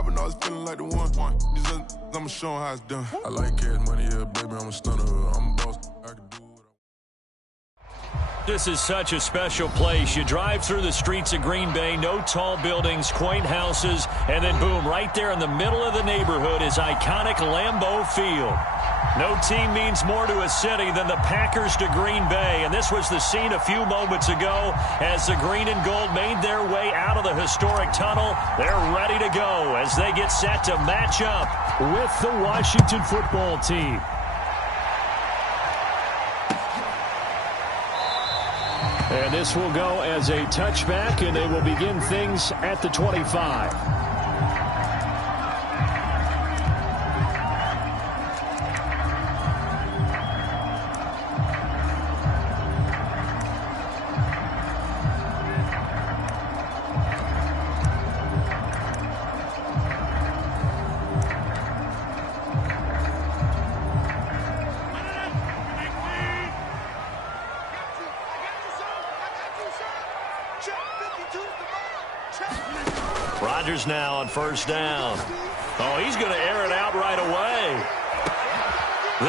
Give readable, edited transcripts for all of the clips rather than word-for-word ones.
I've been always feeling like the one. These other I'ma show 'em how it's done. I like cash money, yeah, baby, I'm a stunner. I'm a boss, I can do what I. This is such a special place. You drive through the streets of Green Bay, no tall buildings, quaint houses, and then boom, right there in the middle of the neighborhood is iconic Lambeau Field. No team means more to a city than the Packers to Green Bay, and this was the scene a few moments ago as the green and gold made their way out of the historic tunnel. They're ready to go as they get set to match up with the Washington football team. And this will go as a touchback, and they will begin things at the 25. Rodgers now on first down. Oh, he's going to air it out right away.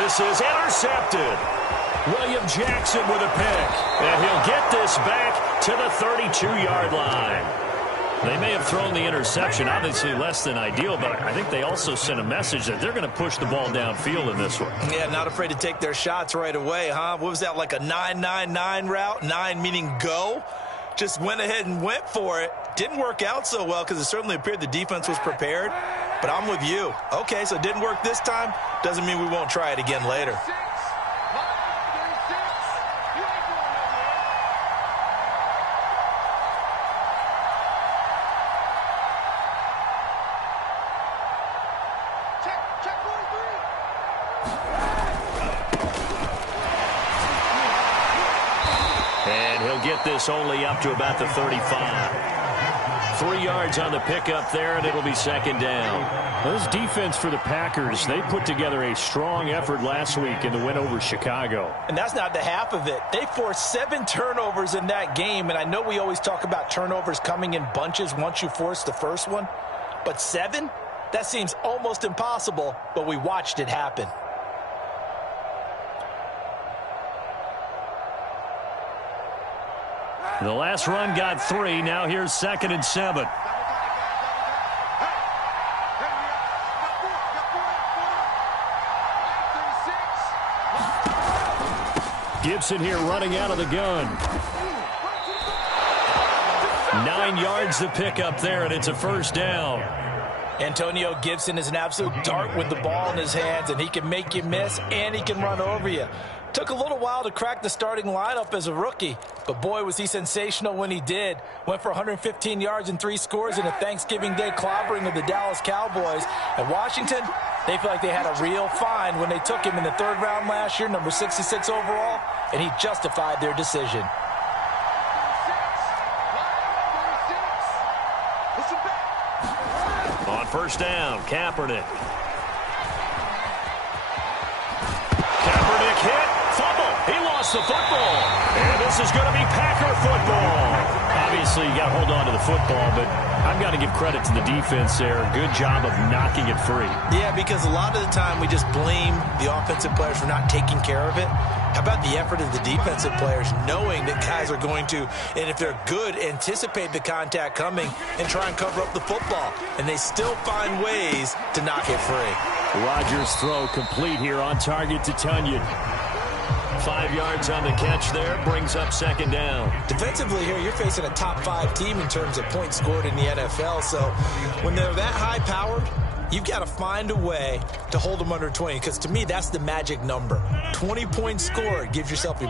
This is intercepted. William Jackson with a pick. And he'll get this back to the 32-yard line. They may have thrown the interception, obviously less than ideal, but I think they also sent a message that they're going to push the ball downfield in this one. Yeah, not afraid to take their shots right away, huh? What was that, like a 9-9-9 route? 9 meaning go? Just went ahead and went for it. Didn't work out so well because it certainly appeared the defense was prepared. But I'm with you. Okay, so it didn't work this time. Doesn't mean we won't try it again later. And he'll get this only up to about the 35. 3 yards on the pickup there, and it'll be second down. This defense for the Packers, they put together a strong effort last week in the win over Chicago. And that's not the half of it. They forced 7 turnovers in that game, and I know we always talk about turnovers coming in bunches once you force the first one. But 7? That seems almost impossible, but we watched it happen. The last run got 3. Now here's 2nd and 7. Gibson here running out of the gun. 9 yards to pick up there, and it's a first down. Antonio Gibson is an absolute dart with the ball in his hands, and he can make you miss, and he can run over you. Took a little while to crack the starting lineup as a rookie, but boy, was he sensational when he did. Went for 115 yards and 3 scores in a Thanksgiving Day clobbering of the Dallas Cowboys. And Washington, they feel like they had a real find when they took him in the 3rd round last year, number 66 overall, and he justified their decision. On first down, Kaepernick. Hit, fumble, he lost the football, and this is going to be Packer football. Obviously, you got to hold on to the football, but I've got to give credit to the defense there. Good job of knocking it free. Yeah, because a lot of the time we just blame the offensive players for not taking care of it. How about the effort of the defensive players knowing that guys are going to, and if they're good, anticipate the contact coming and try and cover up the football, and they still find ways to knock it free. Rodgers' throw complete here on target to Tunyon. 5 yards on the catch there, brings up second down. Defensively here, you're facing a top 5 team in terms of points scored in the NFL, so when they're that high-powered, you've got to find a way to hold them under 20, because to me, that's the magic number. 20 points scored, you give yourself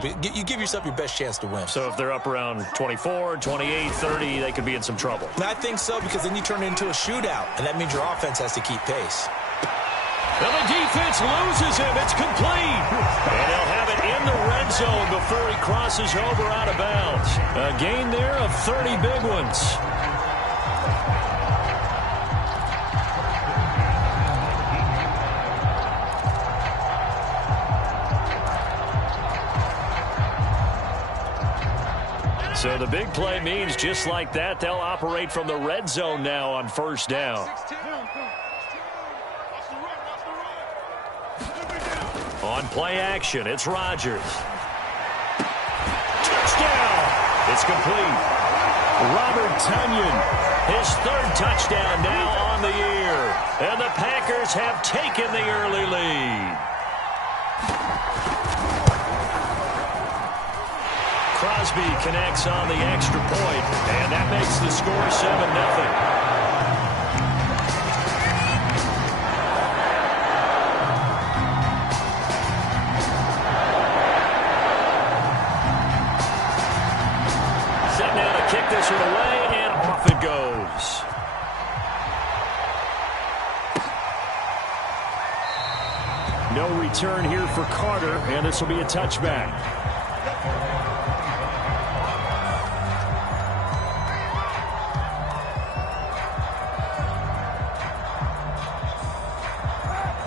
your best chance to win. So if they're up around 24, 28, 30, they could be in some trouble. And I think so, because then you turn it into a shootout, and that means your offense has to keep pace. Well, the defense loses him. It's complete. And he'll have it in the red zone before he crosses over out of bounds. A gain there of 30 big ones. So the big play means just like that, they'll operate from the red zone now on first down. On play action, it's Rodgers. Touchdown! It's complete. Robert Tonyan, his third touchdown now on the year. And the Packers have taken the early lead. Crosby connects on the extra point, and that makes the score 7-0. Kick this one away, and off it goes. No return here for Carter, and this will be a touchback.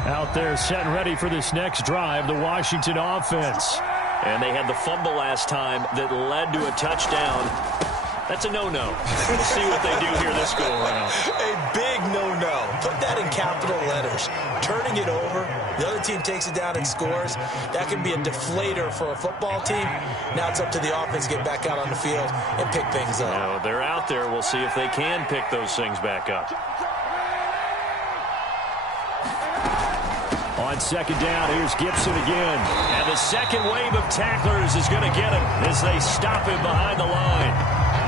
Out there set and ready for this next drive, the Washington offense. And they had the fumble last time that led to a touchdown. That's a no-no. We'll see what they do here this go-around. A big no-no. Put that in capital letters. Turning it over, the other team takes it down and scores. That can be a deflator for a football team. Now it's up to the offense to get back out on the field and pick things up. Now, they're out there. We'll see if they can pick those things back up. On second down, here's Gibson again. And the second wave of tacklers is going to get him as they stop him behind the line.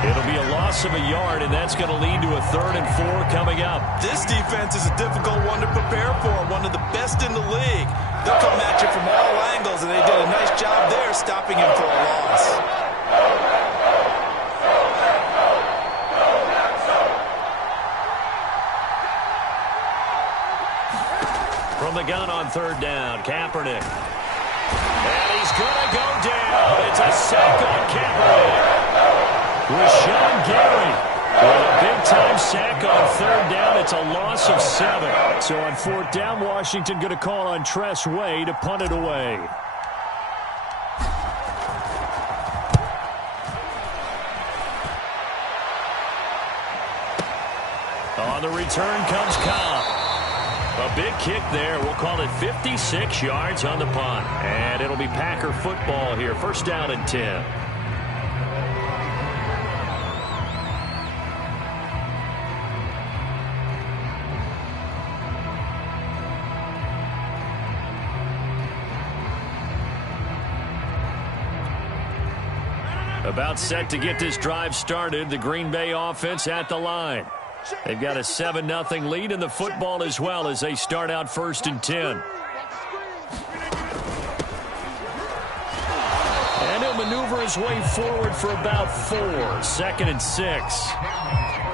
It'll be a loss of a yard, and that's going to lead to a 3rd and 4 coming up. This defense is a difficult one to prepare for, one of the best in the league. They'll come at you from all angles, and they did a nice job there stopping him for a loss. From the gun on 3rd down, Kaepernick. And he's going to go down. It's a sack on Kaepernick. Rashawn Gary with a big-time sack on 3rd down. It's a loss of 7. So on 4th down, Washington going to call on Tress Way to punt it away. On the return comes Cobb. A big kick there. We'll call it 56 yards on the punt. And it'll be Packer football here. 1st down and 10. About set to get this drive started. The Green Bay offense at the line. They've got a 7-0 lead in the football as well as they start out 1st and 10. And he'll maneuver his way forward for about 4. 2nd and 6.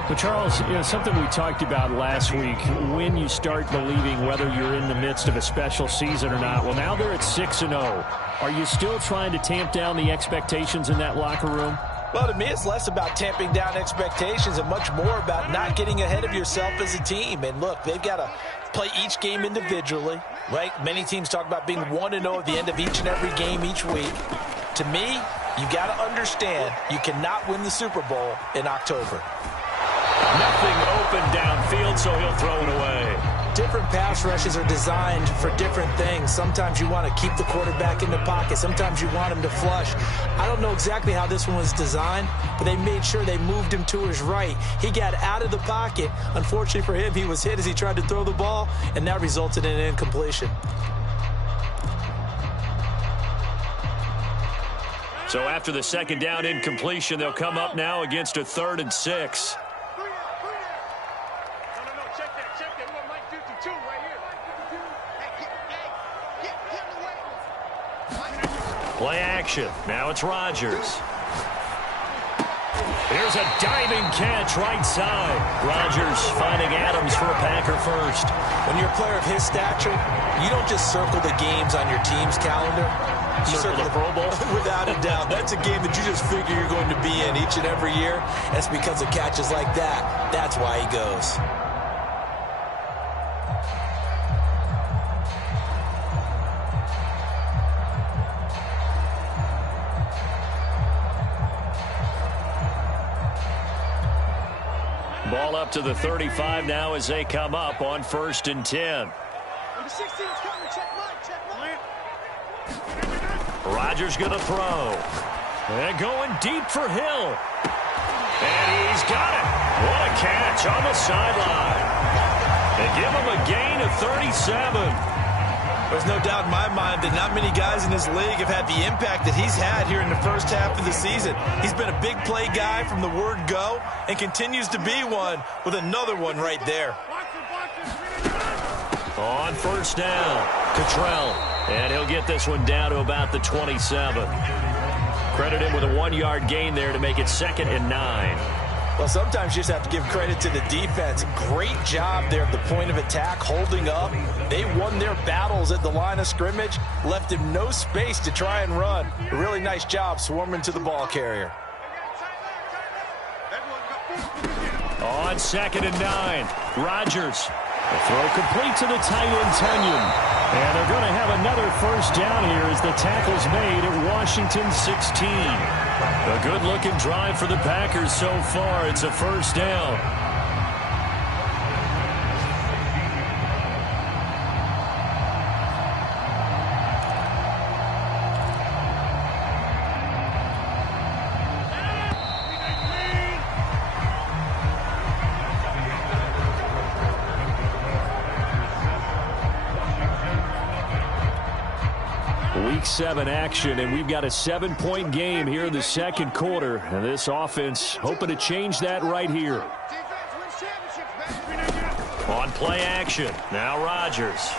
But, Charles, something we talked about last week, when you start believing whether you're in the midst of a special season or not. Well, now they're at 6-0. Are you still trying to tamp down the expectations in that locker room? Well, to me, it's less about tamping down expectations and much more about not getting ahead of yourself as a team. And, look, they've got to play each game individually, right? Many teams talk about being 1-0 at the end of each and every game each week. To me, you got to understand you cannot win the Super Bowl in October. Nothing open downfield, so he'll throw it away. Different pass rushes are designed for different things. Sometimes you want to keep the quarterback in the pocket. Sometimes you want him to flush. I don't know exactly how this one was designed, but they made sure they moved him to his right. He got out of the pocket. Unfortunately for him, he was hit as he tried to throw the ball, and that resulted in an incompletion. So after the 2nd down incompletion, they'll come up now against a 3rd and 6. Play action. Now it's Rodgers. Here's a diving catch right side. Rodgers finding Adams for a Packer first. When you're a player of his stature, you don't just circle the games on your team's calendar. You circle the Pro Bowl. Without a doubt. That's a game that you just figure you're going to be in each and every year. That's because of catches like that. That's why he goes. Ball up to the 35 now as they come up on 1st and 10. Number 16's coming. Check Mike. Rodgers going to throw. And going deep for Hill. And he's got it. What a catch on the sideline. They give him a gain of 37. There's no doubt in my mind that not many guys in this league have had the impact that he's had here in the first half of the season. He's been a big play guy from the word go and continues to be one with another one right there. On 1st down, Cottrell. And he'll get this one down to about the 27. Credit him with a 1-yard gain there to make it 2nd and 9. Well, sometimes you just have to give credit to the defense. Great job there at the point of attack, holding up. They won their battles at the line of scrimmage, left him no space to try and run. A really nice job swarming to the ball carrier. On 2nd and 9, Rodgers. The throw complete to the tight end, Tunyon. And they're going to have another 1st down here as the tackle's made at Washington 16. A good-looking drive for the Packers so far. It's a 1st down. Week 7 action, and we've got a 7-point game here in the 2nd quarter. And this offense hoping to change that right here. On play action, now Rodgers.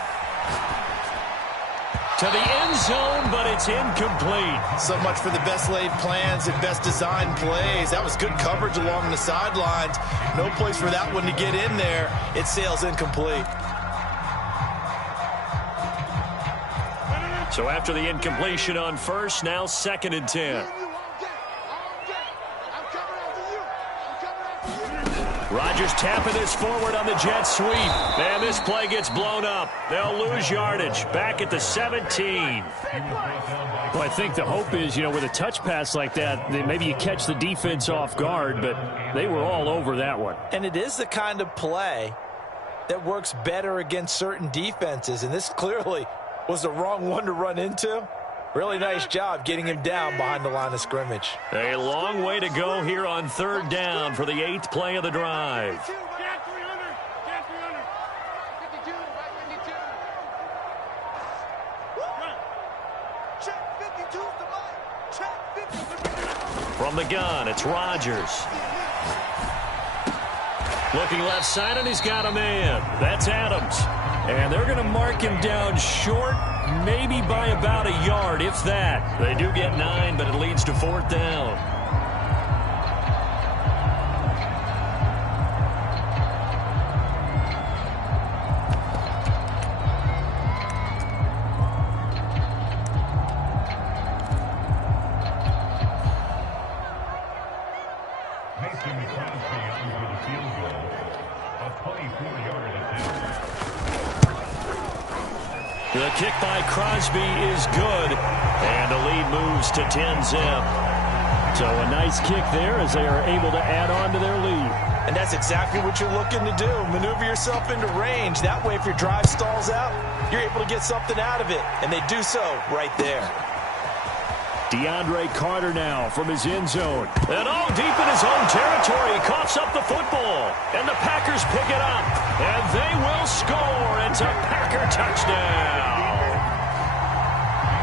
To the end zone, but it's incomplete. So much for the best laid plans and best designed plays. That was good coverage along the sidelines. No place for that one to get in there. It sails incomplete. So after the incompletion on 1st, now 2nd and 10. Rodgers tapping this forward on the jet sweep. And this play gets blown up. They'll lose yardage. Back at the 17. Well, I think the hope is, with a touch pass like that, maybe you catch the defense off guard, but they were all over that one. And it is the kind of play that works better against certain defenses. And this clearly was the wrong one to run into. Really nice job getting him down behind the line of scrimmage. A long way to go here on 3rd down for the 8th play of the drive. From the gun, it's Rodgers. Looking left side, and he's got a man. That's Adams. And they're going to mark him down short, maybe by about a yard, if that. They do get 9, but it leads to 4th down. The kick by Crosby is good, and the lead moves to 10-zip. So a nice kick there as they are able to add on to their lead. And that's exactly what you're looking to do. Maneuver yourself into range. That way, if your drive stalls out, you're able to get something out of it. And they do so right there. DeAndre Carter now from his end zone. And deep in his own territory. He coughs up the football. And the Packers pick it up. And they will score. It's a Packer touchdown.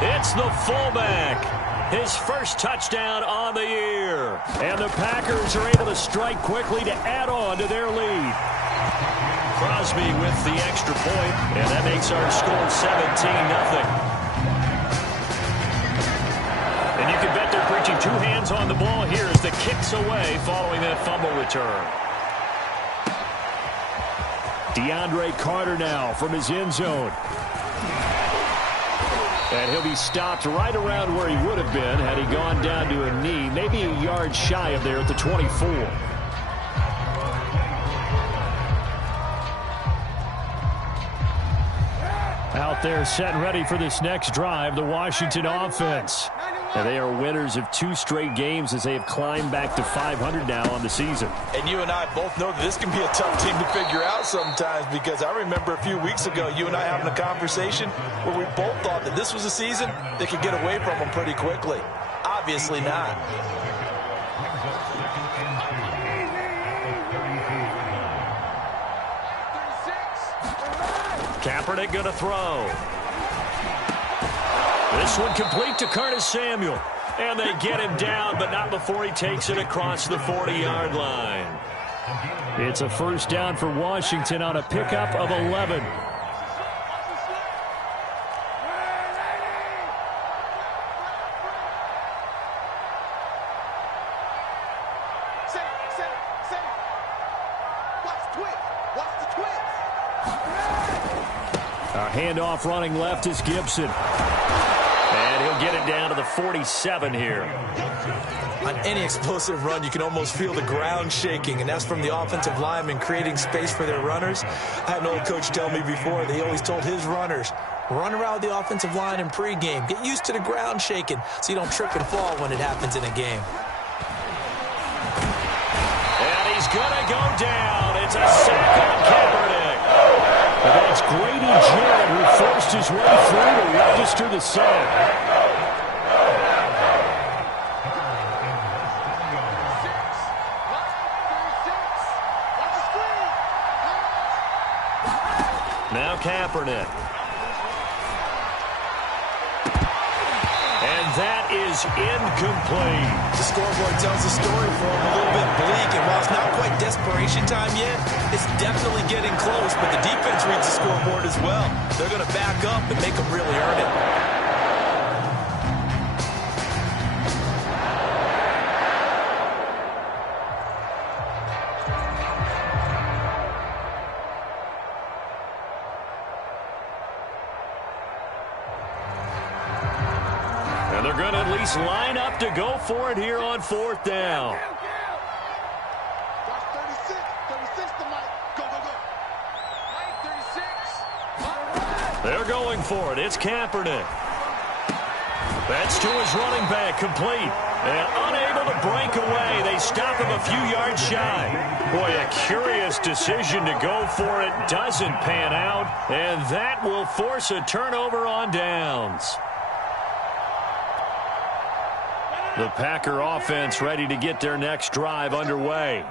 It's the fullback. His first touchdown on the year. And the Packers are able to strike quickly to add on to their lead. Crosby with the extra point. And that makes our score 17-0. And you can bet they're preaching 2 hands on the ball here as the kick's away following that fumble return. DeAndre Carter now from his end zone. And he'll be stopped right around where he would have been had he gone down to a knee, maybe a yard shy of there at the 24. Out there set and ready for this next drive, the Washington offense. And they are winners of 2 straight games as they have climbed back to 500 now on the season. And you and I both know that this can be a tough team to figure out sometimes, because I remember a few weeks ago you and I having a conversation where we both thought that this was a season that could get away from them pretty quickly. Obviously not. Kaepernick going to throw. This one complete to Curtis Samuel. And they get him down, but not before he takes it across the 40-yard line. It's a first down for Washington on a pickup of 11. Handoff running left is Gibson. And he'll get it down to the 47 here. On any explosive run, you can almost feel the ground shaking, and that's from the offensive linemen creating space for their runners. I had an old coach tell me before, they always told his runners, run around the offensive line in pregame. Get used to the ground shaking so you don't trip and fall when it happens in a game. And he's going to go down. It's a sack on Kaepernick. That's Grady Jarrett, who forced his way through to register the sack. Now Kaepernick. And that is incomplete. The scoreboard tells the story for him, a little bit bleak, and while it's not quite desperation time yet, it's definitely getting close, but the defense reads the scoreboard as well. They're going to back up and make them really earn it. And they're going to at least line up to go for it here on 4th down. They're going for it. It's Kaepernick. That's to his running back, complete. And unable to break away. They stop him a few yards shy. Boy, a curious decision to go for it. Doesn't pan out. And that will force a turnover on downs. The Packer offense ready to get their next drive underway.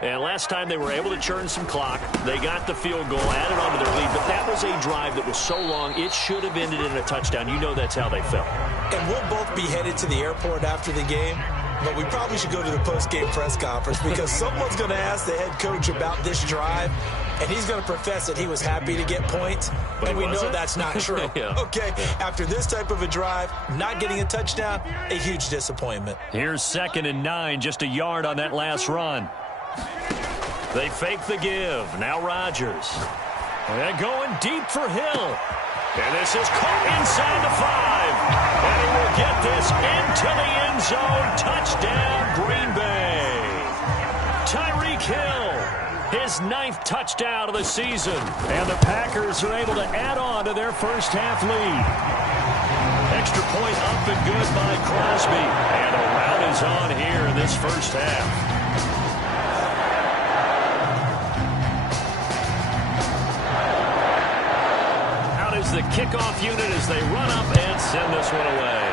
And last time they were able to churn some clock. They got the field goal, added on to their lead, but that was a drive that was so long, it should have ended in a touchdown. You know that's how they felt. And we'll both be headed to the airport after the game, but we probably should go to the post-game press conference because someone's going to ask the head coach about this drive, and he's going to profess that he was happy to get points, and we know that's not true. Yeah. Okay, after this type of a drive, not getting a touchdown, a huge disappointment. Here's 2nd and 9, just a yard on that last run. They fake the give. Now Rodgers. They're going deep for Hill. And this is caught inside the 5. And he will get this into the end zone. Touchdown, Green Bay. Tyreek Hill, his 9th touchdown of the season. And the Packers are able to add on to their first half lead. Extra point up and good by Crosby. And a rout is on here in this first half. Is the kickoff unit as they run up and send this one away.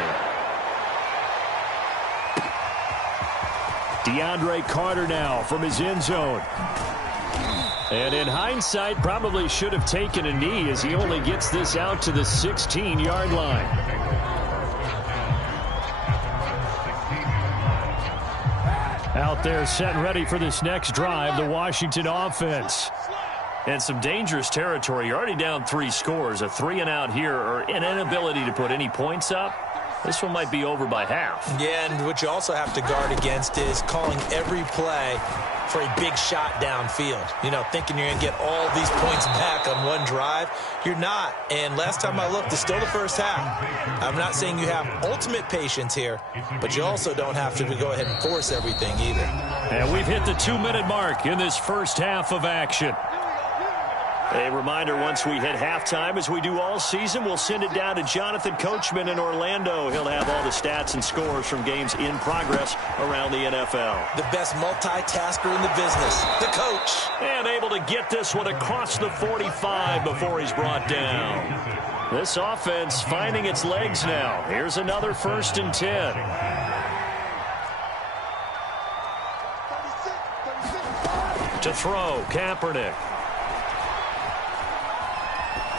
DeAndre Carter now from his end zone. And in hindsight, probably should have taken a knee as he only gets this out to the 16-yard line. Out there set and ready for this next drive, the Washington offense. And some dangerous territory. You're already down 3 scores. A 3-and-out here or an inability to put any points up. This one might be over by half. Yeah, and what you also have to guard against is calling every play for a big shot downfield. You know, thinking you're going to get all these points back on one drive. You're not. And last time I looked, it's still the first half. I'm not saying you have ultimate patience here, but you also don't have to go ahead and force everything either. And we've hit the 2-minute mark in this first half of action. A reminder, once we hit halftime, as we do all season, we'll send it down to Jonathan Coachman in Orlando. He'll have all the stats and scores from games in progress around the NFL. The best multitasker in the business, the coach. And able to get this one across the 45 before he's brought down. This offense finding its legs now. Here's another 1st and 10. To throw, Kaepernick.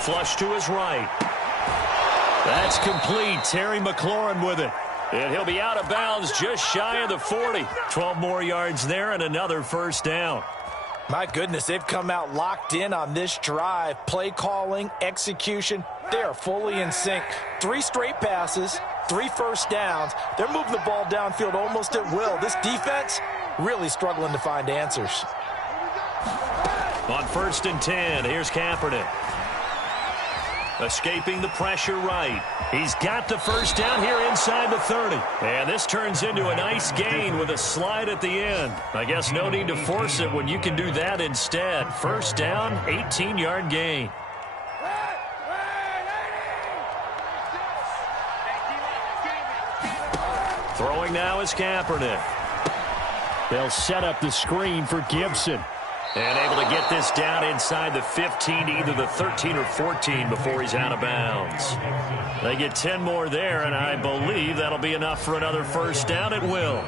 Flush to his right. That's complete. Terry McLaurin with it. And he'll be out of bounds just shy of the 40. 12 more yards there and another 1st down. My goodness, they've come out locked in on this drive. Play calling, execution, they are fully in sync. 3 straight passes, 3 first downs. They're moving the ball downfield almost at will. This defense really struggling to find answers. On 1st and 10, here's Kaepernick. Escaping the pressure right. He's got the 1st down here inside the 30. And this turns into a nice gain with a slide at the end. I guess no need to force it when you can do that instead. 1st down, 18-yard gain. Throwing now is Kaepernick. They'll set up the screen for Gibson. And able to get this down inside the 15, either the 13 or 14 before he's out of bounds. They get 10 more there, and I believe that'll be enough for another 1st down at will.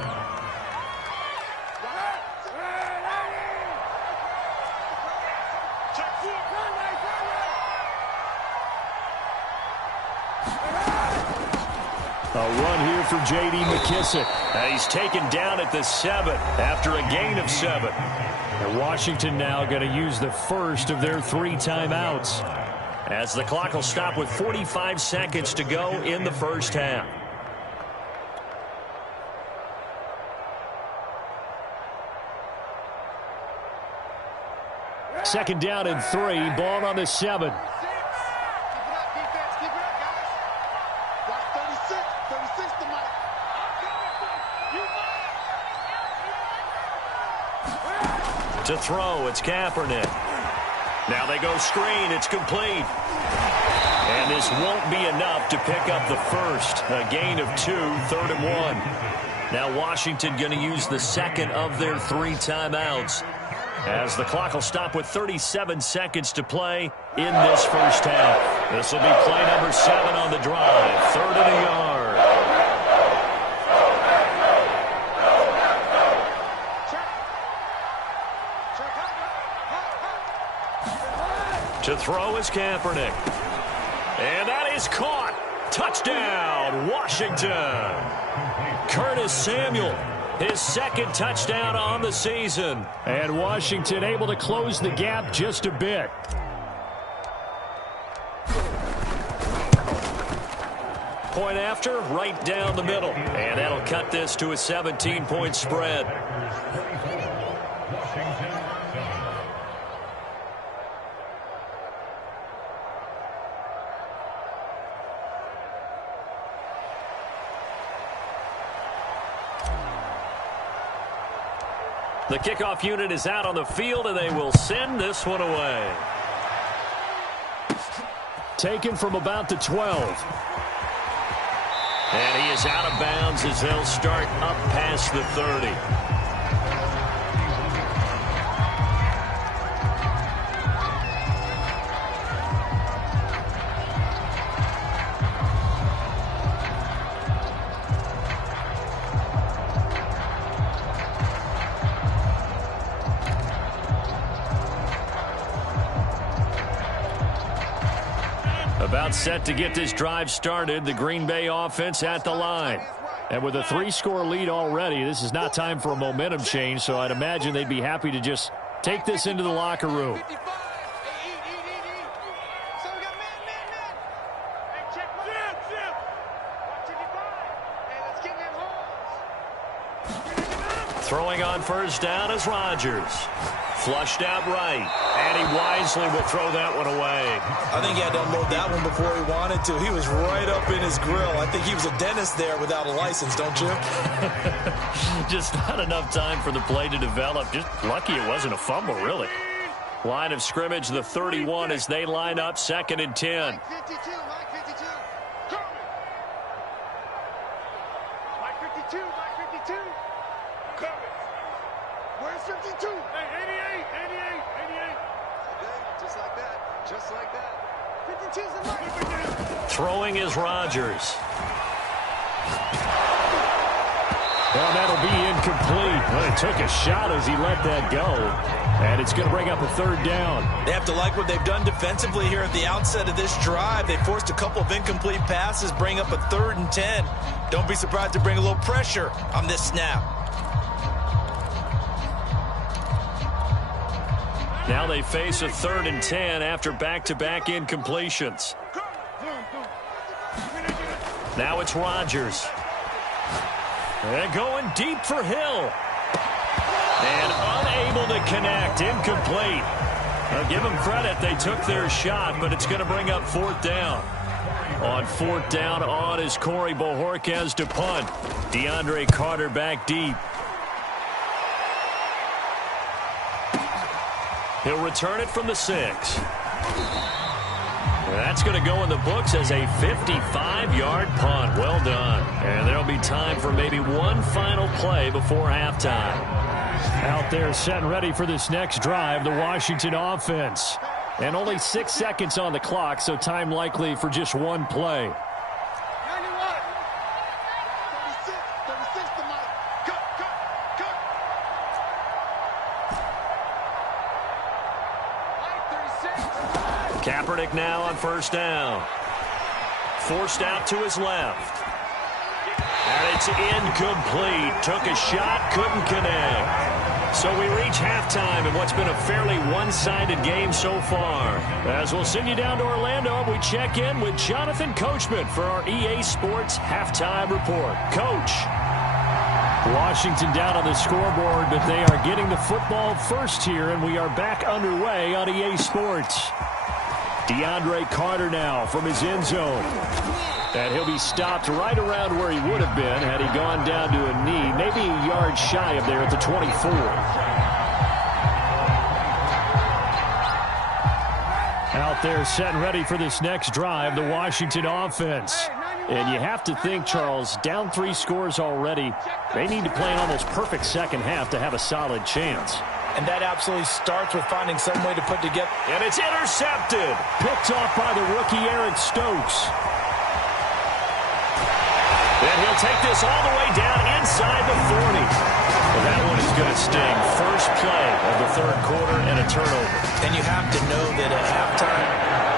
A run here for J.D. McKissick. He's taken down at the 7 after a gain of 7. And Washington now going to use the 1st of their 3 timeouts. As the clock will stop with 45 seconds to go in the 1st half. Second down and 3, ball on the 7. To throw, it's Kaepernick. Now they go screen, it's complete. And this won't be enough to pick up the 1st. A gain of 2, 3rd and 1. Now Washington going to use the 2nd of their 3 timeouts. As the clock will stop with 37 seconds to play in this 1st half. This will be play number 7 on the drive. 3rd and a yard. To throw is Kaepernick. And that is caught. Touchdown, Washington. Curtis Samuel, his 2nd touchdown on the season. And Washington able to close the gap just a bit. Point after, right down the middle. And that'll cut this to a 17-point spread. The kickoff unit is out on the field, and they will send this one away. Taken from about the 12. And he is out of bounds as they'll start up past the 30. About set to get this drive started. The Green Bay offense at the line. And with a 3-score lead already, this is not time for a momentum change, so I'd imagine they'd be happy to just take this into the locker room. Throwing on 1st down is Rodgers. Flushed out right. And he wisely will throw that one away. I think he had to unload that one before he wanted to. He was right up in his grill. I think he was a dentist there without a license, don't you? Just not enough time for the play to develop. Just lucky it wasn't a fumble, really. Line of scrimmage, the 31 as they line up 2nd and 10. Mike 52, Mike 52. Coming. Mike 52, Mike 52. Coming. Where's 52? Hey, 88, 88, 88. Okay, just like that, just like that. 52's the Mike. Throwing is Rodgers. Well, that'll be incomplete. Well, he took a shot as he let that go. And it's going to bring up a 3rd down. They have to like what they've done defensively here at the outset of this drive. They forced a couple of incomplete passes, bring up a 3rd and 10. Don't be surprised to bring a little pressure on this snap. Now they face a 3rd and 10 after back-to-back incompletions. Now it's Rodgers. They're going deep for Hill. And unable to connect. Incomplete. I'll give them credit. They took their shot, but it's going to bring up 4th down. On 4th down, on is Corey Bojorquez to punt. DeAndre Carter back deep. He'll return it from the 6. That's going to go in the books as a 55-yard punt. Well done. And there'll be time for maybe one final play before halftime. Out there set and ready for this next drive, the Washington offense. And only 6 seconds on the clock, so time likely for just one play. 91. 36, 36 to Mike. Cut. Mike 36. Kaepernick now on 1st down. Forced out to his left. And it's incomplete. Took a shot, couldn't connect. So we reach halftime in what's been a fairly one-sided game so far. As we'll send you down to Orlando, we check in with Jonathan Coachman for our EA Sports Halftime Report. Coach. Washington down on the scoreboard, but they are getting the football first here, and we are back underway on EA Sports. DeAndre Carter now from his end zone. And he'll be stopped right around where he would have been had he gone down to a knee, maybe a yard shy of there at the 24. Out there set and ready for this next drive, the Washington offense. And you have to think, Charles, down 3 scores already. They need to play an almost perfect second half to have a solid chance. And that absolutely starts with finding some way to put together. And it's intercepted. Picked off by the rookie Eric Stokes. And he'll take this all the way down inside the 40. Well, that one is going to sting. First play of the 3rd quarter and a turnover. And you have to know that at halftime,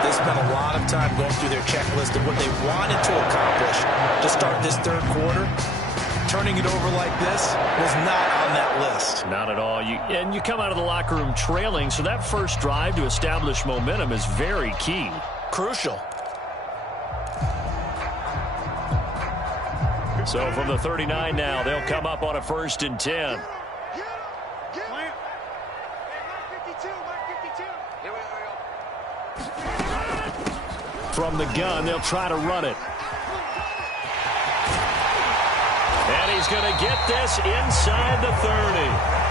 they spent a lot of time going through their checklist of what they wanted to accomplish to start this 3rd quarter. Turning it over like this was not on that list. Not at all. And you come out of the locker room trailing, so that first drive to establish momentum is very key. Crucial. So from the 39 now, they'll come up on a 1st and 10. From the gun, they'll try to run it. And he's going to get this inside the 30.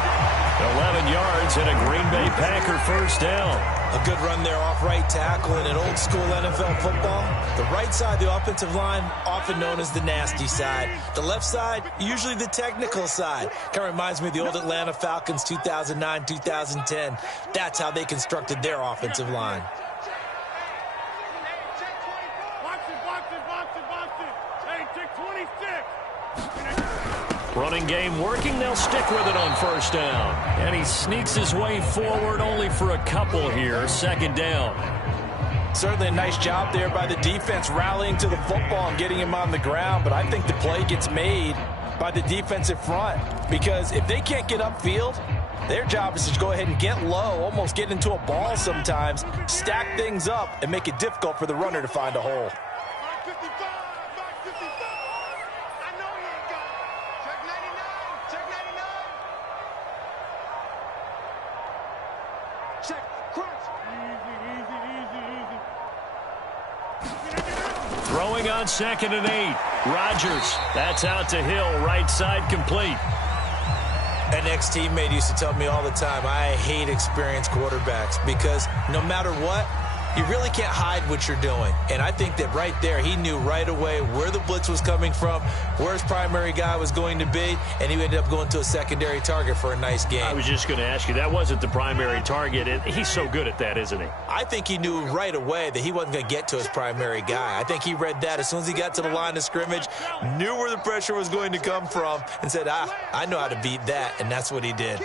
11 yards and a Green Bay Packer 1st down. A good run there off right tackle in an old school NFL football. The right side, the offensive line, often known as the nasty side. The left side, usually the technical side. Kind of reminds me of the old Atlanta Falcons 2009, 2010. That's how they constructed their offensive line. Running game working. They'll stick with it on 1st down. And he sneaks his way forward only for a couple here. 2nd down. Certainly a nice job there by the defense rallying to the football and getting him on the ground. But I think the play gets made by the defensive front. Because if they can't get upfield, their job is to go ahead and get low, almost get into a ball sometimes, stack things up, and make it difficult for the runner to find a hole. Throwing on 2nd and 8. Rodgers. That's out to Hill. Right side complete. An ex-teammate used to tell me all the time, I hate experienced quarterbacks because no matter what, you really can't hide what you're doing. And I think that right there, he knew right away where the blitz was coming from, where his primary guy was going to be, and he ended up going to a secondary target for a nice game. I was just going to ask you, that wasn't the primary target. He's so good at that, isn't he? I think he knew right away that he wasn't going to get to his primary guy. I think he read that as soon as he got to the line of scrimmage, knew where the pressure was going to come from, and said, I know how to beat that, and that's what he did.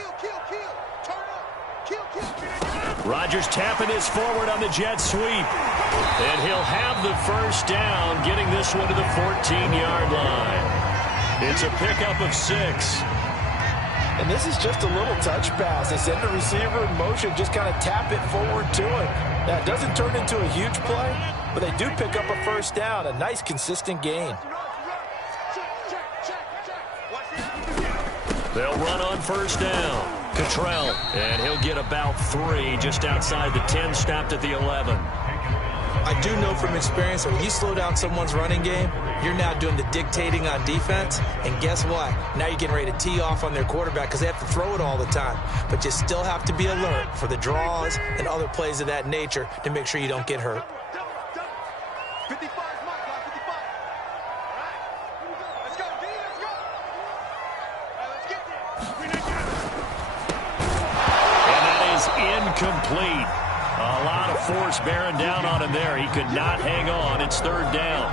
Rodgers tapping this forward on the jet sweep. And he'll have the first down, getting this one to the 14-yard line. It's a pickup of 6. And this is just a little touch pass. They send the receiver in motion, just kind of tap it forward to him. Now, it doesn't turn into a huge play, but they do pick up a first down, a nice, consistent gain. They'll run on first down. Cottrell, and he'll get about 3 just outside the 10, stopped at the 11. I do know from experience that when you slow down someone's running game, you're now doing the dictating on defense, and guess what? Now you're getting ready to tee off on their quarterback because they have to throw it all the time. But you still have to be alert for the draws and other plays of that nature to make sure you don't get hurt. 55 is my guy, 55. All right, here we go. Let's go, D, let's go. All right, let's get there. Incomplete. A lot of force bearing down on him there. He could not hang on. It's third down.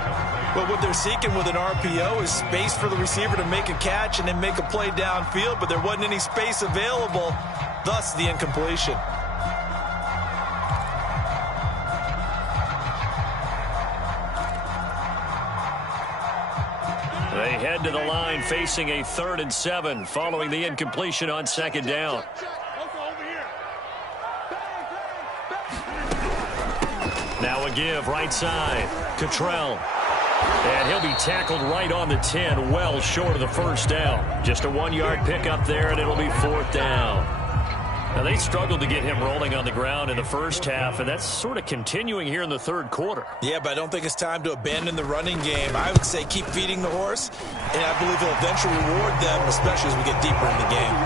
Well, what they're seeking with an RPO is space for the receiver to make a catch and then make a play downfield, but there wasn't any space available, thus the incompletion. They head to the line facing a 3rd and 7 following the incompletion on second down. Now a give right side. Cottrell. And he'll be tackled right on the 10, well short of the first down. Just a 1-yard pickup there, and it'll be 4th down. Now, they struggled to get him rolling on the ground in the first half, and that's sort of continuing here in the third quarter. Yeah, but I don't think it's time to abandon the running game. I would say keep feeding the horse, and I believe he'll eventually reward them, especially as we get deeper in the game.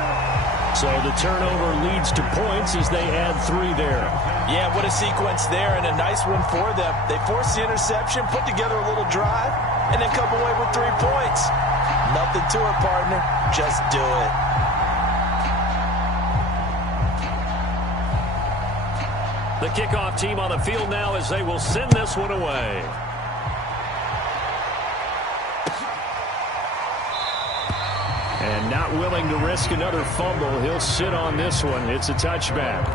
So the turnover leads to points as they add 3 there. Yeah, what a sequence there, and a nice one for them. They force the interception, put together a little drive, and then come away with 3 points. Nothing to it, partner. Just do it. The kickoff team on the field now as they will send this one away. And not willing to risk another fumble, he'll sit on this one. It's a touchback.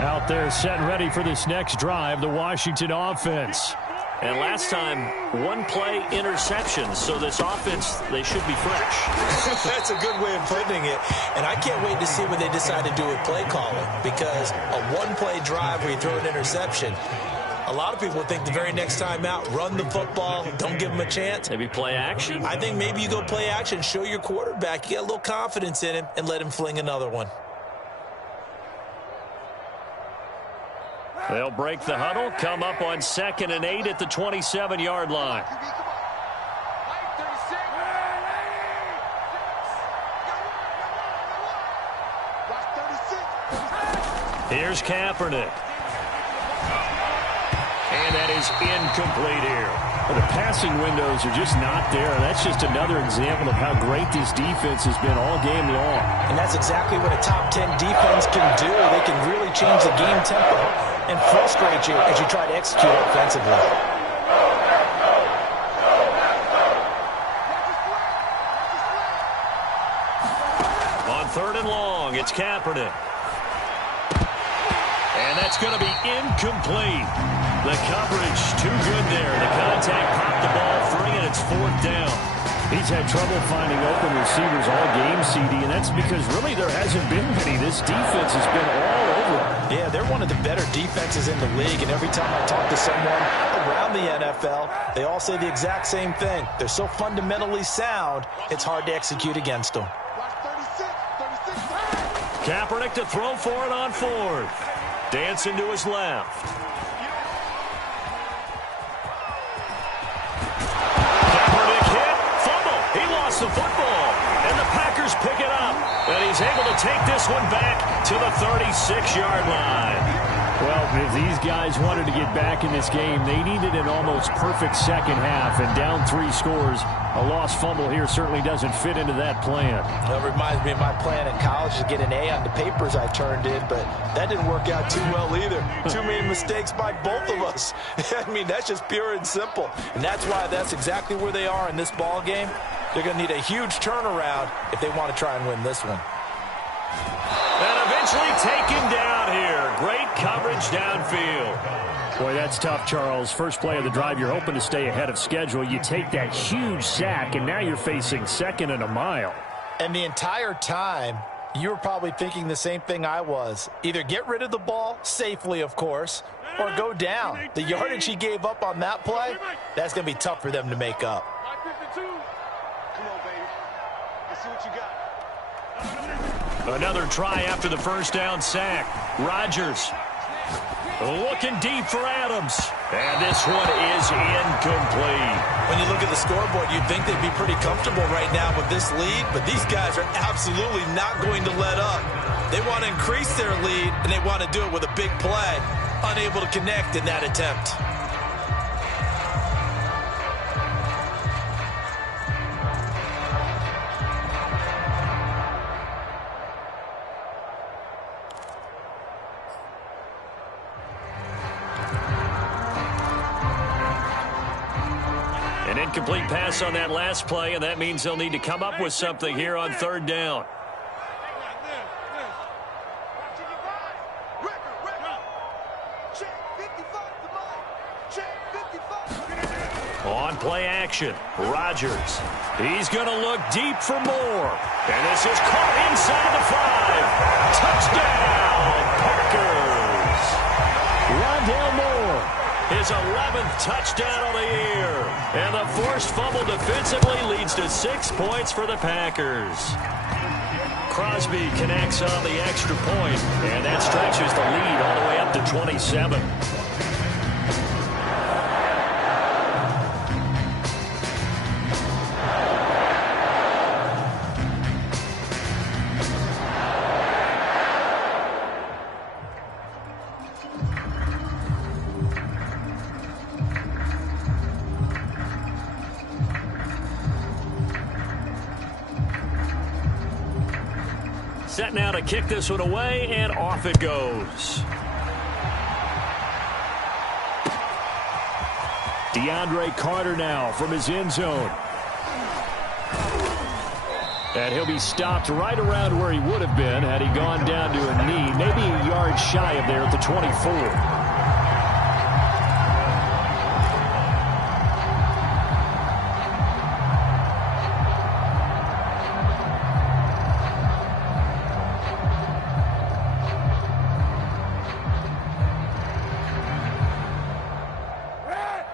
Out there set and ready for this next drive, the Washington offense. And last time, 1 play interception, so this offense, they should be fresh. That's a good way of putting it. And I can't wait to see what they decide to do with play calling, because a 1-play drive where you throw an interception, a lot of people think the very next time out, run the football, don't give them a chance. Maybe play action? I think maybe you go play action, show your quarterback, you get a little confidence in him, and let him fling another one. They'll break the huddle, come up on 2nd and 8 at the 27-yard line. Here's Kaepernick. And that is incomplete here. Well, the passing windows are just not there. That's just another example of how great this defense has been all game long. And that's exactly what a top 10 defense can do. They can really change the game tempo and frustrate you as you try to execute offensively. On 3rd and long, it's Kaepernick. And that's going to be incomplete. The coverage too good there. The contact popped the ball free, and it's 4th down. He's had trouble finding open receivers all game, CD, and that's because really there hasn't been many. This defense has been all over. Yeah, they're one of the better defenses in the league, and every time I talk to someone around the NFL, they all say the exact same thing. They're so fundamentally sound, it's hard to execute against them. 36. Kaepernick to throw for it on 4th. Dancing to his left. Kaepernick hit. Fumble. He lost the football. And the Packers pick it up. And he's able to take this one back to the 36-yard line. Well, if these guys wanted to get back in this game, they needed an almost perfect second half. And down 3 scores, a lost fumble here certainly doesn't fit into that plan. That reminds me of my plan in college to get an A on the papers I turned in, but that didn't work out too well either. Too many mistakes by both of us. I mean, that's just pure and simple. And that's why that's exactly where they are in this ball game. They're going to need a huge turnaround if they want to try and win this one. And eventually taken down here. Great coverage downfield. Boy, that's tough, Charles. First play of the drive, you're hoping to stay ahead of schedule. You take that huge sack, and now you're facing 2nd and a mile. And the entire time, you were probably thinking the same thing I was. Either get rid of the ball, safely, of course, or go down. The yardage he gave up on that play, that's going to be tough for them to make up. Come on, baby. Let's see what you got. Another try after the first down sack. Rodgers looking deep for Adams. And this one is incomplete. When you look at the scoreboard, you'd think they'd be pretty comfortable right now with this lead, but these guys are absolutely not going to let up. They want to increase their lead, and they want to do it with a big play. Unable to connect in that attempt. An incomplete pass on that last play, and that means they'll need to come up with something here on 3rd down. On play action, Rodgers. He's going to look deep for more. And this is caught inside the 5. Touchdown, Packers. Rondale Moore. His 11th touchdown of the year. And the forced fumble defensively leads to 6 points for the Packers. Crosby connects on the extra point, and that stretches the lead all the way up to 27. Set now to kick this one away, and off it goes. DeAndre Carter now from his end zone. And he'll be stopped right around where he would have been had he gone down to a knee, maybe a yard shy of there at the 24.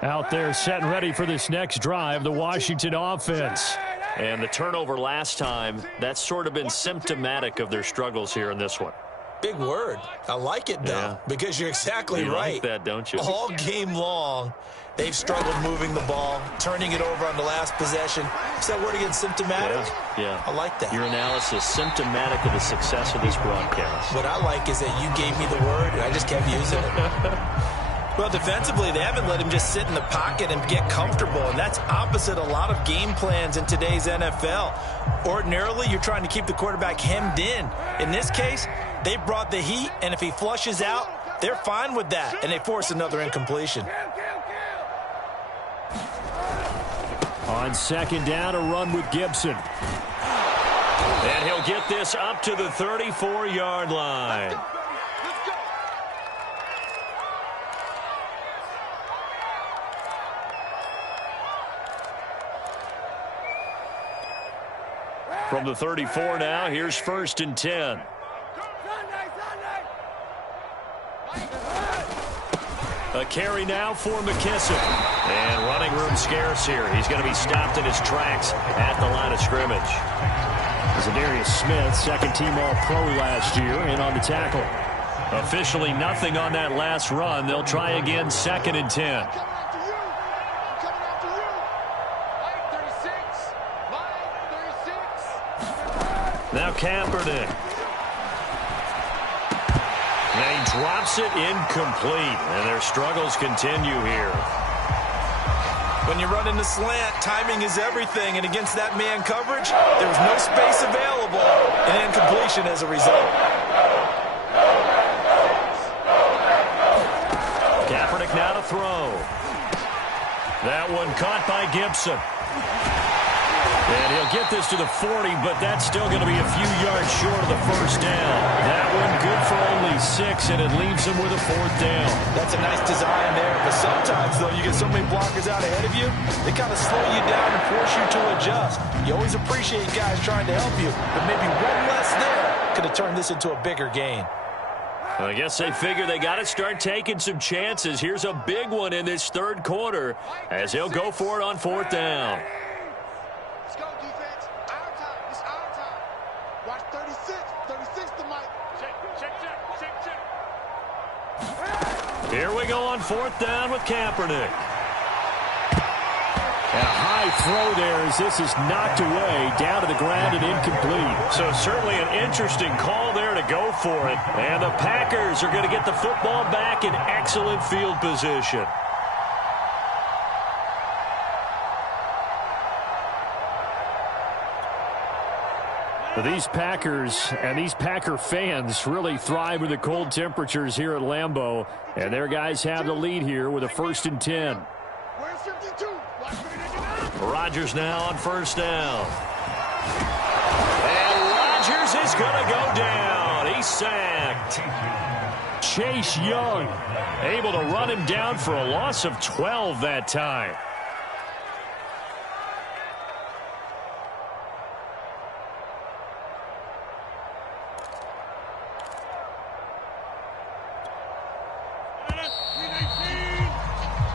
Out there set and ready for this next drive, the Washington offense. And the turnover last time, that's sort of been symptomatic of their struggles here in this one. Big word. I like it, though, because you're exactly you right. Like that, don't you? All game long, they've struggled moving the ball, turning it over on the last possession. Is that word again, symptomatic? Yeah. I like that. Your analysis, symptomatic of the success of this broadcast. What I like is that you gave me the word, and I just kept using it. Well, defensively, they haven't let him just sit in the pocket and get comfortable, and that's opposite a lot of game plans in today's NFL. Ordinarily, you're trying to keep the quarterback hemmed in. In this case, they brought the heat, and if he flushes out, they're fine with that, and they force another incompletion. On 2nd down, a run with Gibson. And he'll get this up to the 34-yard line. From the 34 now, here's 1st and 10. A carry now for McKissick. And running room scarce here. He's going to be stopped in his tracks at the line of scrimmage. Zadarius Smith, 2nd-team All-Pro last year, in on the tackle. Officially nothing on that last run. They'll try again, 2nd and 10. Now Kaepernick. And he drops it incomplete. And their struggles continue here. When you run in the slant, timing is everything. And against that man coverage, there was no space available. And incompletion as a result. Kaepernick now to throw. That one caught by Gibson. And he'll get this to the 40, but that's still going to be a few yards short of the first down. That one good for only 6, and it leaves him with a 4th down. That's a nice design there, but sometimes, though, you get so many blockers out ahead of you, they kind of slow you down and force you to adjust. You always appreciate guys trying to help you, but maybe one less there could have turned this into a bigger gain. Well, I guess they figure they got to start taking some chances. Here's a big one in this 3rd quarter as he'll go for it on 4th down. Let's go, defense. Our time. It's our time. Watch 36. 36 the mic. Check. Here we go on 4th down with Kaepernick. A high throw there as this is knocked away, down to the ground and incomplete. So certainly an interesting call there to go for it. And the Packers are going to get the football back in excellent field position. These Packers and these Packer fans really thrive with the cold temperatures here at Lambeau. And their guys have the lead here with a 1st and 10. Where's 52? Rodgers now on 1st down. And Rodgers is going to go down. He's sacked. Chase Young able to run him down for a loss of 12 that time.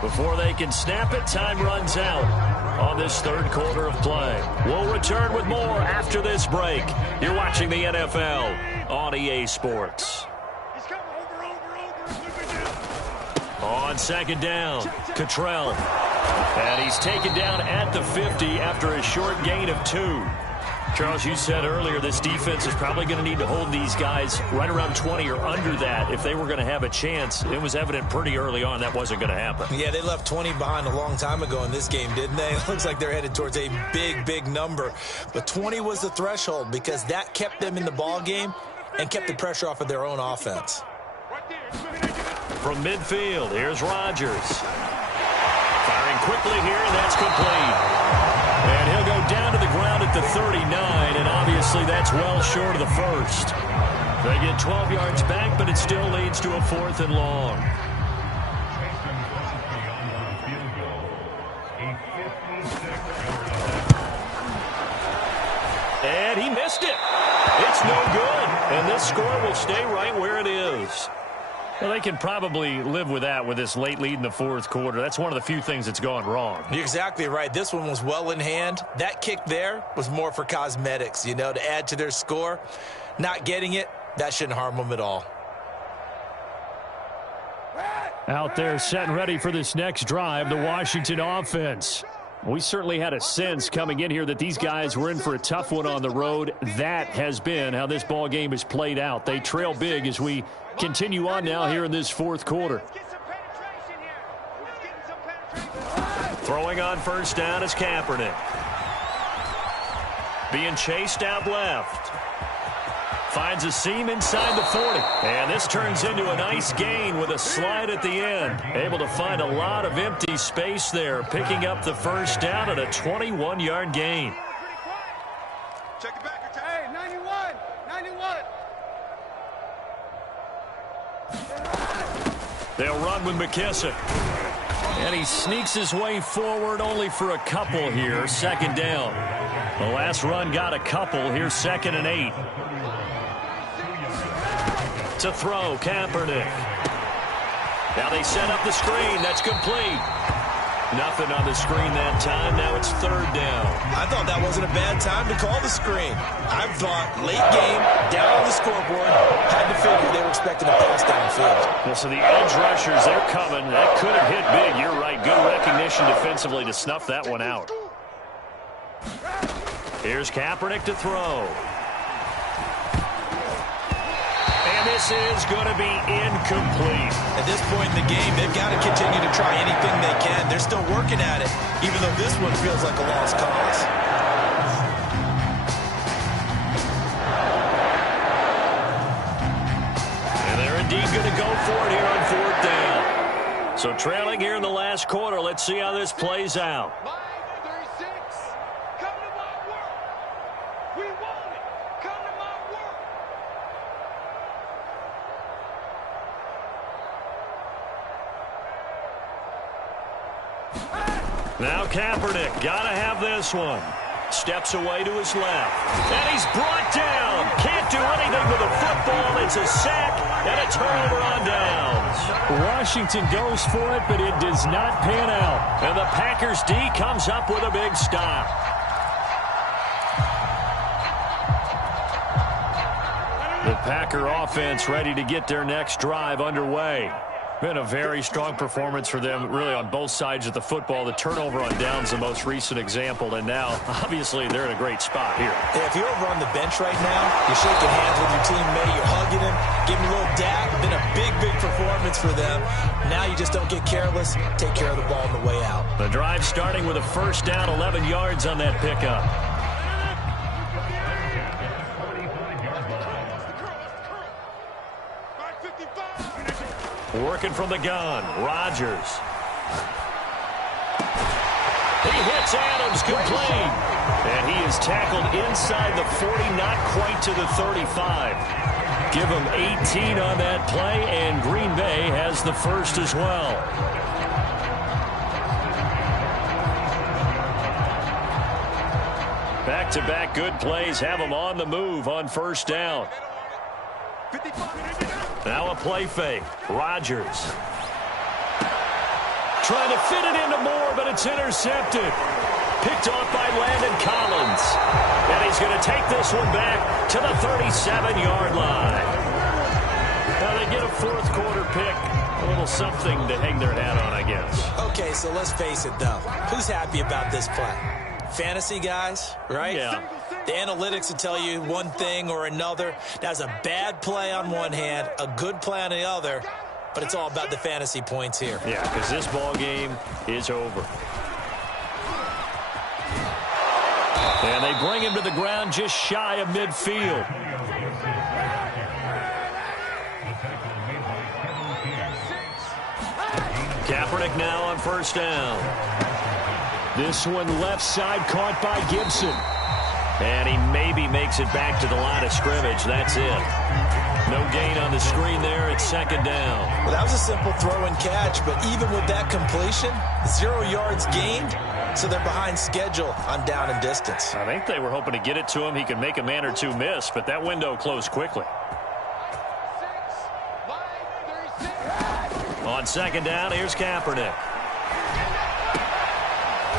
Before they can snap it, time runs out on this 3rd quarter of play. We'll return with more after this break. You're watching the NFL on EA Sports. On 2nd down, Cottrell. And he's taken down at the 50 after a short gain of 2. Charles, you said earlier this defense is probably going to need to hold these guys right around 20 or under that if they were going to have a chance. It was evident pretty early on that wasn't going to happen. Yeah, they left 20 behind a long time ago in this game, didn't they? It looks like they're headed towards a big number. But 20 was the threshold because that kept them in the ball game and kept the pressure off of their own offense. From midfield, here's Rodgers. Firing quickly here, and that's complete. And he'll go down to the ground at the 39, and obviously that's well short of the 1st. They get 12 yards back, but it still leads to a 4th and long. And he missed it. It's no good. And this score will stay right where it is. Well, they can probably live with that with this late lead in the 4th quarter. That's one of the few things that's gone wrong. You're exactly right. This one was well in hand. That kick there was more for cosmetics, you know, to add to their score. Not getting it, that shouldn't harm them at all. Out there set and ready for this next drive, the Washington offense. We certainly had a sense coming in here that these guys were in for a tough one on the road. That has been how this ball game has played out. They trail big as we continue on now here in this 4th quarter. Throwing on 1st down is Kaepernick. Being chased out left. Finds a seam inside the 40. And this turns into a nice gain with a slide at the end. Able to find a lot of empty space there. Picking up the 1st down at a 21-yard gain. Check it back. Hey, 91. They'll run with McKissick. And he sneaks his way forward only for a couple here. 2nd down. The last run got a couple. Here's 2nd and 8. To throw, Kaepernick. Now they set up the screen. That's complete. Nothing on the screen that time. Now it's 3rd down. I thought that wasn't a bad time to call the screen. I thought late game, down on the scoreboard, had to figure they were expecting a pass downfield. Well, so the edge rushers, they're coming. That could have hit big. You're right. Good recognition defensively to snuff that one out. Here's Kaepernick to throw. And this is going to be incomplete. At this point in the game, they've got to continue to try anything they can. They're still working at it, even though this one feels like a lost cause. And they're indeed going to go for it here on 4th down. So trailing here in the last quarter, let's see how this plays out. Now Kaepernick, got to have this one. Steps away to his left. And he's brought down. Can't do anything with the football. It's a sack and a turnover on downs. Washington goes for it, but it does not pan out. And the Packers D comes up with a big stop. The Packer offense ready to get their next drive underway. Been a very strong performance for them, really, on both sides of the football. The turnover on downs, the most recent example, and now, obviously, they're in a great spot here. Yeah, if you're over on the bench right now, you're shaking hands with your teammate, you're hugging him, giving him a little dab. Been a big, big performance for them. Now you just don't get careless. Take care of the ball on the way out. The drive starting with a first down, 11 yards on that pickup. Working from the gun, Rodgers. He hits Adams, complete. And he is tackled inside the 40, not quite to the 35. Give him 18 on that play, and Green Bay has the first as well. Back-to-back good plays have him on the move on first down. Now a play fake. Rodgers. Trying to fit it into Moore, but it's intercepted. Picked off by Landon Collins. And he's going to take this one back to the 37-yard line. Now they get a fourth quarter pick. A little something to hang their hat on, I guess. Okay, so let's face it, though. Who's happy about this play? Fantasy guys, right? Yeah. The analytics will tell you one thing or another. That's a bad play on one hand, a good play on the other, but it's all about the fantasy points here. Yeah, because this ball game is over. And they bring him to the ground just shy of midfield. Kaepernick now on first down. This one left side caught by Gibson. And he maybe makes it back to the line of scrimmage. That's it. No gain on the screen there. It's second down. Well, that was a simple throw and catch, but even with that completion, 0 yards gained, so they're behind schedule on down and distance. I think they were hoping to get it to him. He could make a man or two miss, but that window closed quickly. On second down, here's Kaepernick.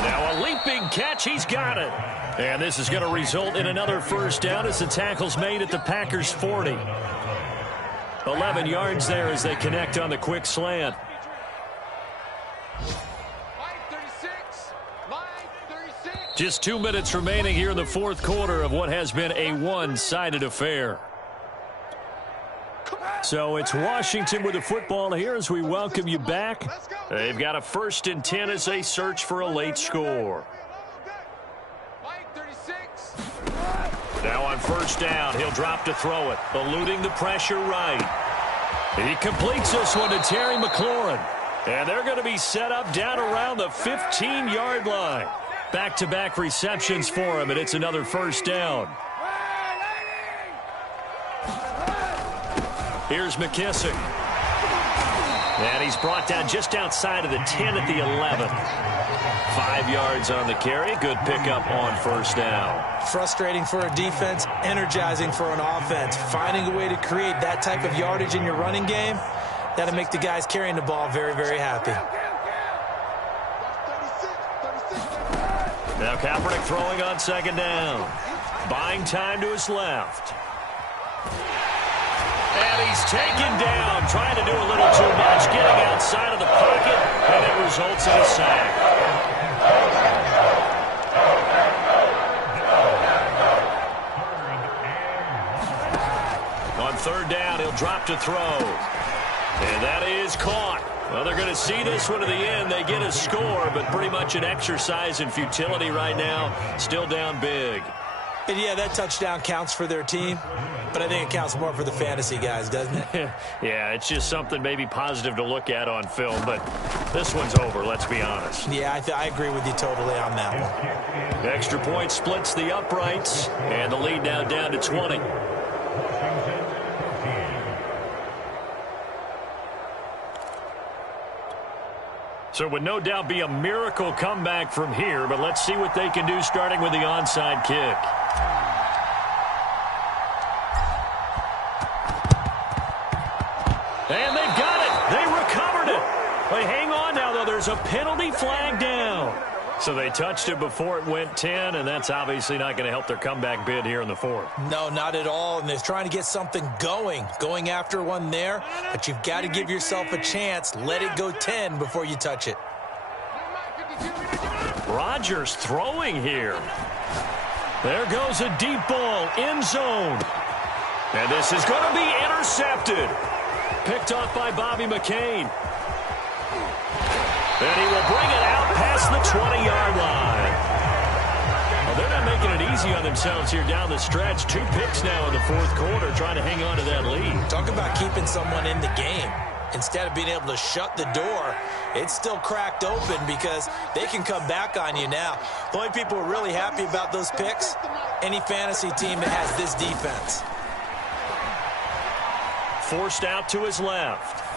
Now a leaping catch. He's got it. And this is going to result in another first down as the tackle's made at the Packers' 40. 11 yards there as they connect on the quick slant. Just 2 minutes remaining here in the fourth quarter of what has been a one-sided affair. So it's Washington with the football here as we welcome you back. They've got a 1st and 10 as they search for a late score. Now on first down, he'll drop to throw it, eluding the pressure right. He completes this one to Terry McLaurin. And they're going to be set up down around the 15-yard line. Back-to-back receptions for him, and it's another first down. Here's McKissick. And he's brought down just outside of the 10 at the 11. 5 yards on the carry. Good pickup on first down. Frustrating for a defense, energizing for an offense. Finding a way to create that type of yardage in your running game, that'll make the guys carrying the ball very, very happy. Now Kaepernick throwing on second down. Buying time to his left. And he's taken down, trying to do a little too much, getting outside of the pocket, and it results in a sack. On third down, he'll drop to throw. And that is caught. Well, they're going to see this one to the end. They get a score, but pretty much an exercise in futility right now. Still down big. And yeah, that touchdown counts for their team, but I think it counts more for the fantasy guys, doesn't it? Yeah, it's just something maybe positive to look at on film, but this one's over, let's be honest. Yeah, I agree with you totally on that one. Extra point splits the uprights, and the lead now down to 20. So it would no doubt be a miracle comeback from here, but let's see what they can do starting with the onside kick. And they've got it. They recovered it. But hang on now, though. There's a penalty flag down. So they touched it before it went 10, and that's obviously not going to help their comeback bid here in the fourth. No, not at all, and they're trying to get something going after one there, but you've got to give yourself a chance. Let it go 10 before you touch it. Rodgers throwing here. There goes a deep ball, end zone. And this is going to be intercepted. Picked off by Bobby McCain. And he will bring it out past the 20-yard line. Well, they're not making it easy on themselves here down the stretch. 2 picks now in the fourth quarter, trying to hang on to that lead. Talk about keeping someone in the game. Instead of being able to shut the door, it's still cracked open because they can come back on you now. The only people who are really happy about those picks, any fantasy team that has this defense. Forced out to his left.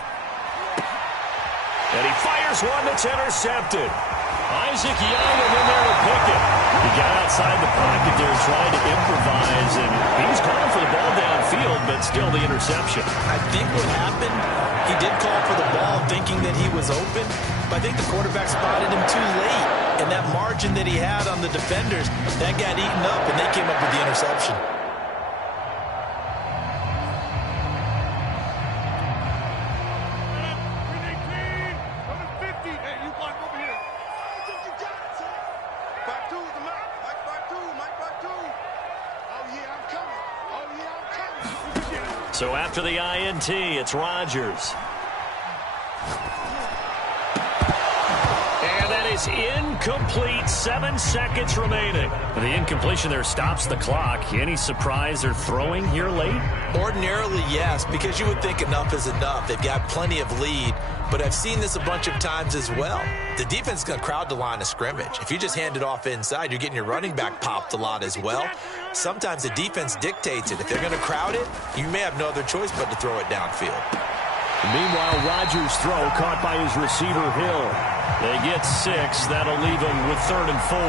And he fires one that's intercepted. Isaac Young in there to pick it. He got outside the pocket there trying to improvise, and he's calling for the ball downfield, but still the interception. I think what happened, he did call for the ball thinking that he was open, but I think the quarterback spotted him too late. And that margin that he had on the defenders, that got eaten up, and they came up with the interception. So after the INT, it's Rodgers. And that is incomplete. 7 seconds remaining. The incompletion there stops the clock. Any surprise they're throwing here late? Ordinarily, yes, because you would think enough is enough. They've got plenty of lead, but I've seen this a bunch of times as well. The defense is going to crowd the line of scrimmage. If you just hand it off inside, you're getting your running back popped a lot as well. Sometimes the defense dictates it. If they're going to crowd it, you may have no other choice but to throw it downfield. Meanwhile, Rodgers' throw caught by his receiver, Hill. They get 6. That'll leave them with 3rd and 4.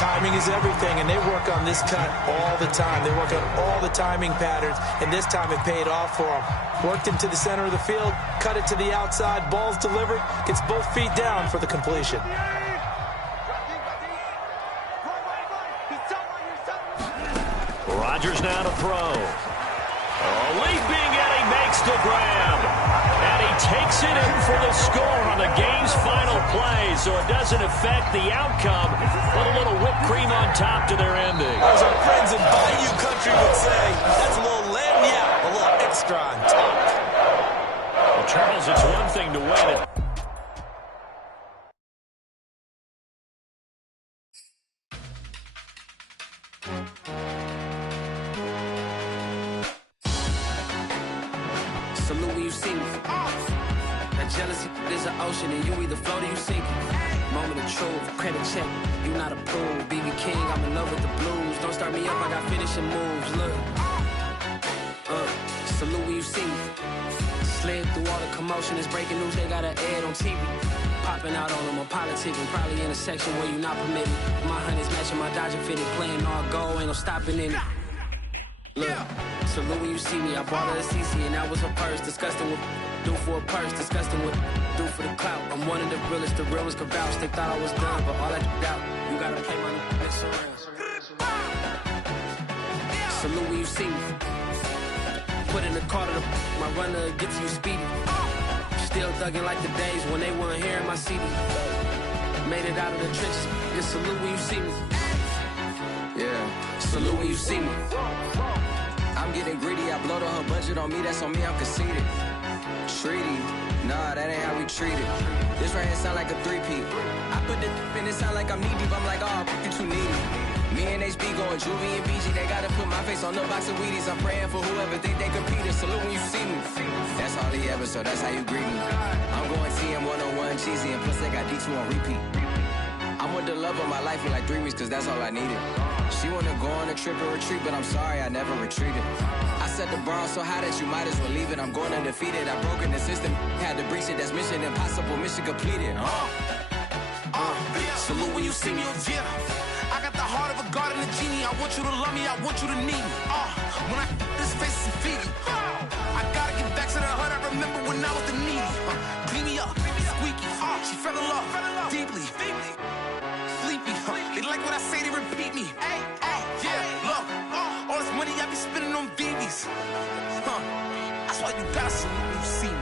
Timing is everything, and they work on this cut all the time. They work on all the timing patterns, and this time it paid off for them. Worked into the center of the field, cut it to the outside, ball's delivered, gets both feet down for the completion. Rodgers now to throw. Leaping, and he makes the grab. And he takes it in for the score on the game's final play, so it doesn't affect the outcome, but a little whipped cream on top to their ending. As our friends in Bayou Country would say, that's a little lagniappe, a little extra on top. Well, Charles, it's one thing to win it. Salute when you see me. That jealousy is an ocean, and you either float or you sink. Moment of truth, credit check. You not approved. BB King, I'm in love with the blues. Don't start me up, I got finishing moves. Look. Salute when you see me. Slid through all the commotion. It's breaking news, they got an ad on TV. Popping out on them, I'm politicking. Probably in a section where you not permitted. My honey's matching my Dodger fitted. Playing all goal, ain't no stopping in it. Look, salute when you see me. I bought her a CC and that was her purse. Disgusting with do for a purse. Disgusting with do for the clout. I'm one of the realest. The realest could vouch. They thought I was done, but all I doubt. You gotta play my Salute when you see me. Put in the car to my runner gets you speedy. Still thugging like the days when they weren't hearing my CD. Made it out of the trenches. Just salute when you see me. Yeah, salute when you see me. I'm getting greedy. I blow the whole budget on me. That's on me. I'm conceited. Treaty. Nah, that ain't how we treat it. This right here sound like a three-peat. I put the in it sound like I'm knee deep. I'm like, oh, you too needy. Me and HB going Juvie and BG. They gotta put my face on the box of Wheaties. I'm praying for whoever think they competed. Salute when you see me. That's all he ever, so that's how you greet me. I'm going TM 101 cheesy, and plus they got D2 on repeat. I'm with the love of my life for like 3 weeks, cause that's all I needed. She wanna go on a trip and retreat, but I'm sorry, I never retreated. I set the bar so high that you might as well leave it. I'm going undefeated. I broke in the system, had to breach it. That's mission impossible, mission completed. Salute when you see me, yeah. I got the heart of a god and a genie. I want you to love me, I want you to need me. When I this face is feeding. I gotta get back to the hood. I remember when I was the needy. Clean me up, squeaky. She fell in love, deeply. Sleepy. They like what I say, they repeat me. Yeah, look. All this money I be spending on BBs. That's why you gotta salute when you see me.